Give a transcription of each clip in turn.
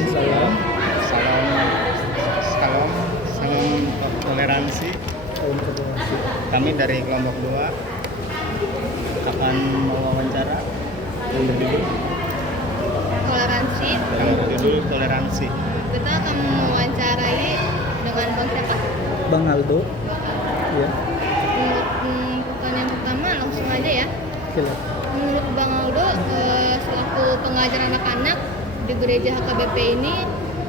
Waalaikumsalam. Salam, salam, salam toleransi. Salam toleransi. Kami dari kelompok 2 akan mewawancara yang berjudul toleransi. Kita akan mewawancarai dengan Bang siapa? Bang Aldo. Ya, Menurut pertanyaan pertama langsung aja ya. silakan. Menurut Bang Aldo, selaku pengajar anak-anak di gereja HKBP ini,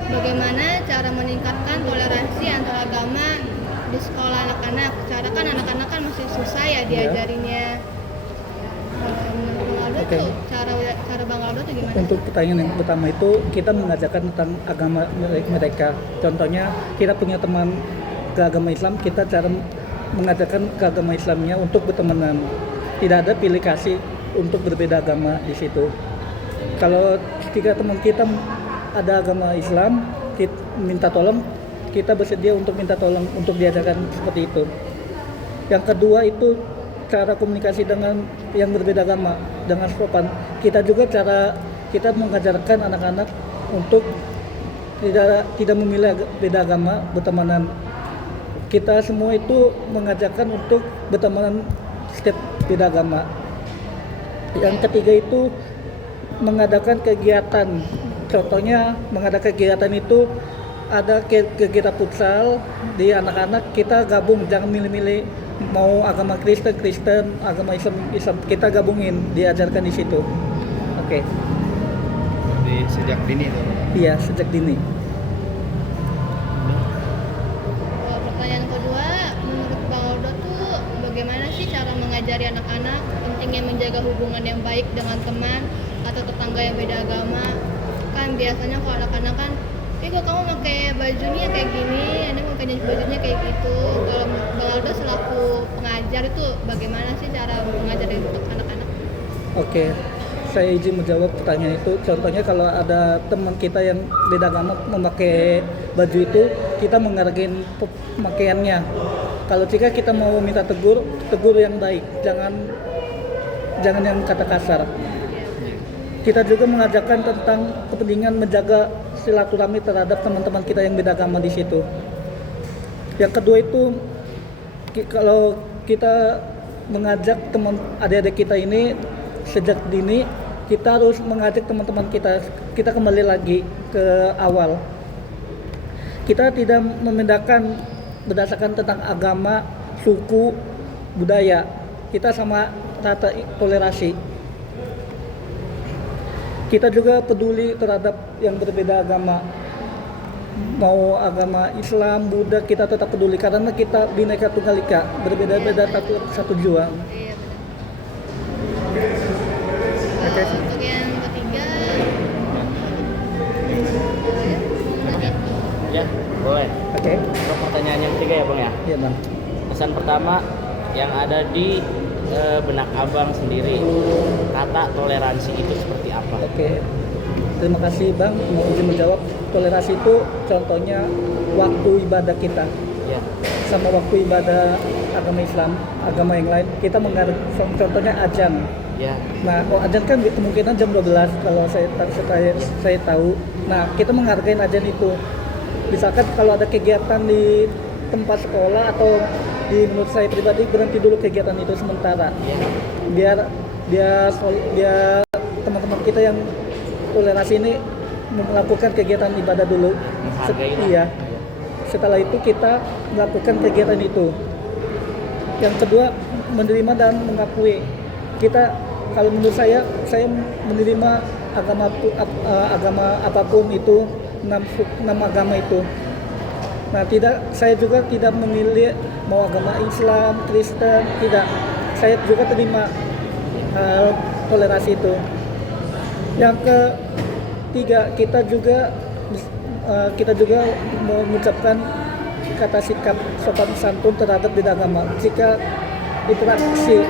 bagaimana cara meningkatkan toleransi antar agama di sekolah anak-anak? Cara kan anak-anak kan masih susah ya diajarinnya. Menurut Bang Aldo Oke. tuh cara Bang Aldo tuh gimana? Untuk pertanyaan yang pertama itu kita mengajarkan tentang agama mereka. Contohnya kita punya teman ke agama Islam, kita cara mengajarkan ke agama Islamnya untuk bertemanan. Tidak ada pilih kasih untuk berbeda agama di situ. Kalau ketika teman kita ada agama Islam, kita minta tolong, kita bersedia untuk minta tolong untuk diajarkan seperti itu. Yang kedua itu cara komunikasi dengan yang berbeda agama dengan sopan. Kita juga cara kita mengajarkan anak-anak untuk tidak memilih beda agama, bertemanan. Kita semua itu mengajarkan untuk bertemanan setiap beda agama. Yang ketiga itu mengadakan kegiatan. Contohnya mengadakan kegiatan itu ada kegiatan futsal di anak-anak, kita gabung, jangan milih-milih mau agama Kristen, agama Islam, kita gabungin, diajarkan di situ. Oke. sejak dini tuh. Iya, sejak dini. Pertanyaan kedua, menurut Bang Aldo tuh bagaimana sih cara mengajari anak-anak pentingnya menjaga hubungan yang baik dengan teman atau tetangga yang beda agama? Kan biasanya kalau anak-anak kan, kok kamu pakai bajunya kayak gini, Anda pakai bajunya kayak gitu. Kalau Bang Aldo selaku pengajar itu bagaimana sih cara mengajari untuk anak-anak? Oke, saya izin menjawab pertanyaan itu. Contohnya kalau ada teman kita yang beda agama memakai baju itu, kita menghargai pemakaiannya. Kalau jika kita mau minta tegur yang baik, jangan yang kata kasar. Kita juga mengajarkan tentang kepentingan menjaga silaturahmi terhadap teman-teman kita yang beda agama di situ. Yang kedua itu, kalau kita mengajak teman adik-adik kita ini sejak dini, kita harus mengajak teman-teman kita kembali lagi ke awal. Kita tidak membedakan berdasarkan tentang agama, suku, budaya. Kita sama rata toleransi. Kita juga peduli terhadap yang berbeda agama. Mau agama Islam, Buddha, kita tetap peduli karena kita Bhinneka Tunggal Ika, berbeda-beda satu jua. Iya, Oke. benar. Untuk yang ketiga, Ya, boleh. Oke. Untuk pertanyaan yang ketiga ya Bang ya. Iya, Bang. Pesan pertama yang ada di benak Abang sendiri, kata toleransi itu seperti apa? Oke. Terima kasih, Bang. Mau izin menjawab. Toleransi itu contohnya waktu ibadah kita Ya, sama waktu ibadah agama Islam, agama yang lain. Kita menghargai, contohnya azan. ya, Nah, kalau azan kan kemungkinan jam 12 kalau saya tahu. Nah, kita menghargai azan itu. Misalkan kalau ada kegiatan di tempat sekolah atau menurut saya pribadi berhenti dulu kegiatan itu sementara. ya. Biar teman-teman kita yang toleransi ini melakukan kegiatan ibadah dulu. Menghargai lah. Iya. Setelah itu kita melakukan kegiatan itu. Yang kedua, menerima dan mengakui. Kita, kalau menurut saya menerima agama apapun itu, enam agama itu. Nah, saya juga tidak memilih mau agama Islam, Kristen, tidak. Saya juga terima toleransi itu. Yang ketiga, kita juga mengucapkan kata sikap sopan santun terhadap beda agama. Jika interaksi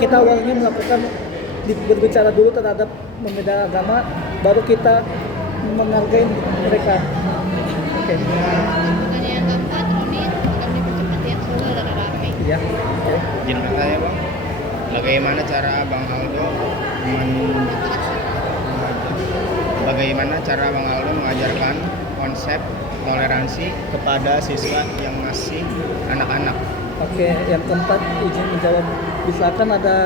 kita awalnya melakukan berbicara dulu terhadap berbeda agama, baru kita menghargai mereka. Oke. pertanyaan yang keempat, Roni, akan dipercepat ya, soalnya udah rame. Iya. Oke. Izin bertanya Bang, bagaimana cara Bang Aldo bagaimana cara Bang Aldo mengajarkan konsep toleransi kepada siswa yang masih anak-anak. Oke, yang keempat izin menjawab. Misalkan ada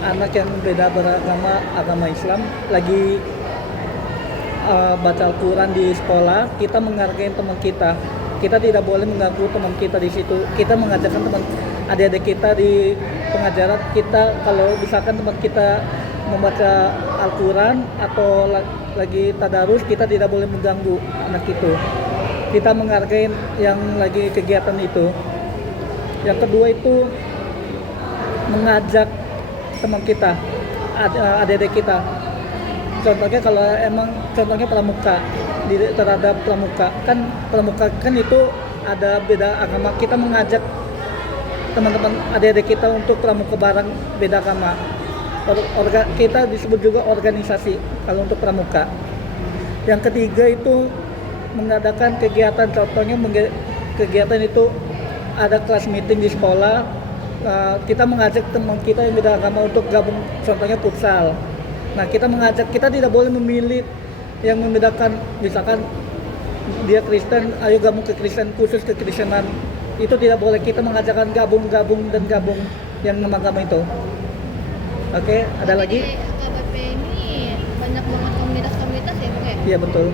anak yang beda beragama, agama Islam, lagi baca Al-Quran di sekolah, kita menghargai teman kita. Kita tidak boleh mengganggu teman kita di situ. Kita mengajarkan teman adik-adik kita di pengajaran kita, kalau misalkan teman kita membaca Al-Quran atau lagi tadarus, kita tidak boleh mengganggu anak itu. Kita menghargai yang lagi kegiatan itu. Yang kedua itu mengajak teman kita, adik-adik kita. Contohnya kalau emang contohnya pramuka, terhadap pramuka kan itu ada beda agama, kita mengajak teman-teman adik-adik kita untuk pramuka bareng beda agama. Kita disebut juga organisasi kalau untuk pramuka. Yang ketiga itu mengadakan kegiatan, contohnya kegiatan itu ada kelas meeting di sekolah, kita mengajak teman kita yang beda agama untuk gabung, contohnya futsal. Nah, kita mengajak, kita tidak boleh memilih yang membedakan, misalkan dia Kristen, ayo gabung ke Kristen, khusus ke Kristenan. Itu tidak boleh, kita mengajarkan gabung yang agama itu. Oke, ada lagi? Di AKBP ini banyak banget komunitas-komunitas ya, Bang ya? Iya, betul.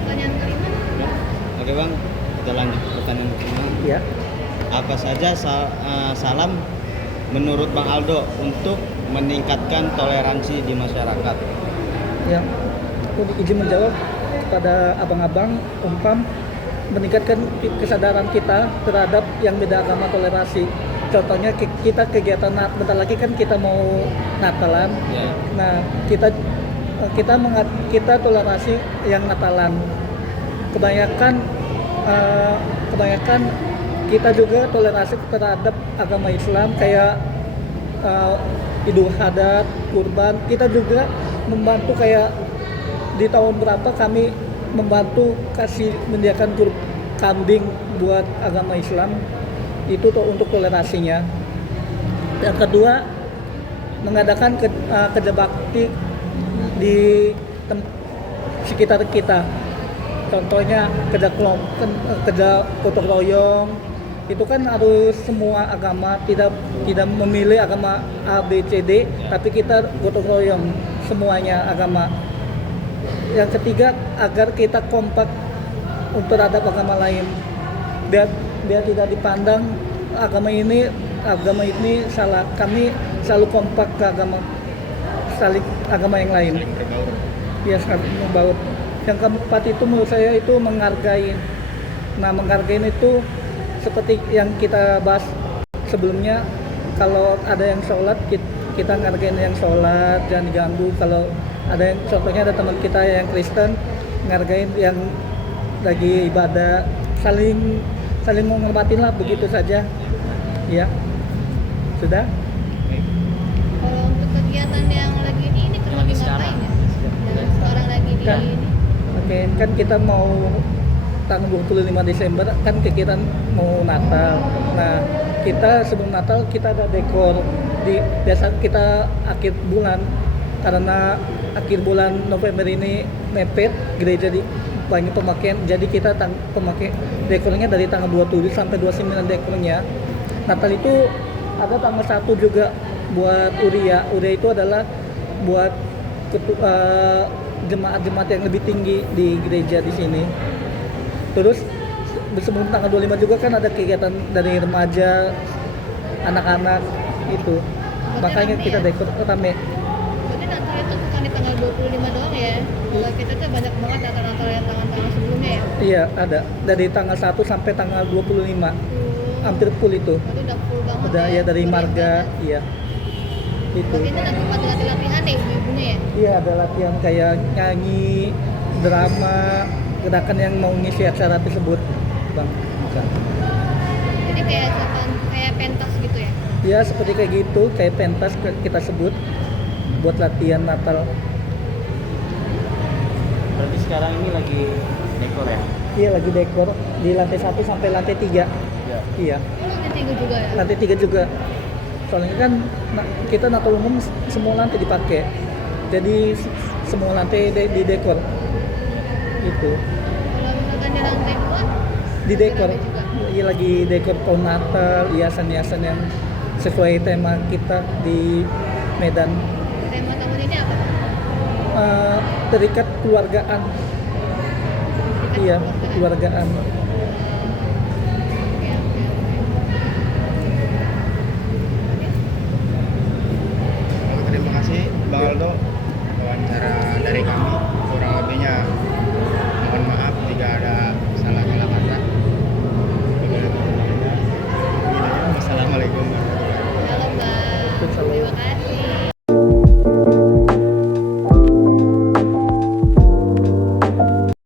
Pertanyaan kelima? Oke Bang, kita lanjut ke pertanyaan kelima. Iya. Apa saja salam menurut Bang Aldo untuk meningkatkan toleransi di masyarakat? Yang aku izin menjawab kepada abang-abang, umpam meningkatkan kesadaran kita terhadap yang beda agama, toleransi. Contohnya kita kegiatan bentar lagi kan kita mau Natalan. Ya. Nah, kita toleransi yang Natalan. Kebanyakan kita juga toleransi terhadap agama Islam, kayak Idul Adha, kurban. Kita juga membantu, kayak di tahun berapa kami membantu kasih menyediakan kambing buat agama Islam, itu untuk toleransinya. Yang kedua, mengadakan kerja bakti di sekitar kita. Contohnya kerja kelompok, kerja gotong royong. Itu kan harus semua agama, tidak memilih agama A, B, C, D, tapi kita gotong royong semuanya agama. Yang ketiga, agar kita kompak terhadap agama lain, biar tidak dipandang agama ini salah. Kami selalu kompak ke agama yang lain. Saling berbaur. Ya, saling membaur. Yang keempat itu menurut saya itu menghargai. Nah, menghargai itu seperti yang kita bahas sebelumnya, kalau ada yang sholat, kita menghargai yang sholat, jangan diganggu. Kalau ada yang, contohnya ada teman kita yang Kristen, menghargai yang lagi ibadah, saling menghormatin lah, begitu saja. Ya, sudah. Kalau untuk kegiatan yang lagi ini kenapa Lagi ngapain sekarang. ya? Yang sekarang lagi di Kan. ini. Oke, kan kita mau tanggal 25 Desember kan kegiatan mau Natal. Nah, kita sebelum Natal kita ada dekor biasa kita akhir bulan, karena akhir bulan November ini mepet, gereja banyak pemakaian, jadi kita pemakai dekornya dari tanggal 27 sampai 29 dekornya. Natal itu ada tanggal 1 juga buat Uria. Uria itu adalah buat jemaat-jemaat yang lebih tinggi di gereja di sini. Terus sebelum tanggal 25 juga kan ada kegiatan dari remaja, anak-anak itu. Makanya kita dekor rame. Berarti Natal itu bukan di tanggal 25 doang ya? Kalau kita tuh banyak banget Natal yang tanggal-tanggal sebelumnya ya? Iya, ada. Dari tanggal 1 sampai tanggal 25. Hampir full itu. Berarti udah full banget Udah ya dari Dari marga, banget. iya. Itu. Berarti ini ada tempat latihan nih ibu-ibunya ya? Iya, ada latihan kayak nyanyi, drama, gerakan yang mau ngisi acara tersebut, Bang. Bisa. Jadi kayak pentas gitu ya? Ya, seperti kayak gitu, kayak pentas kita sebut buat latihan Natal. Berarti sekarang ini lagi dekor ya? Iya, lagi dekor di lantai 1 sampai lantai 3. Ya. Iya, Oh, lantai 3 juga ya? lantai 3 juga. Soalnya kan kita Natal umum semua lantai dipakai. Jadi semua lantai di dekor itu, Kalau misalkan di lantai 2 di dekor. rame juga. Iya, lagi dekor pohon Natal, hiasan-hiasan yang sesuai tema kita di Medan. Tema tahun ini apa? Terikat keluargaan. Terikat Iya, keluargaan. keluargaan. Oke, oke, oke. Terima kasih Bang Aldo wawancara dari kami.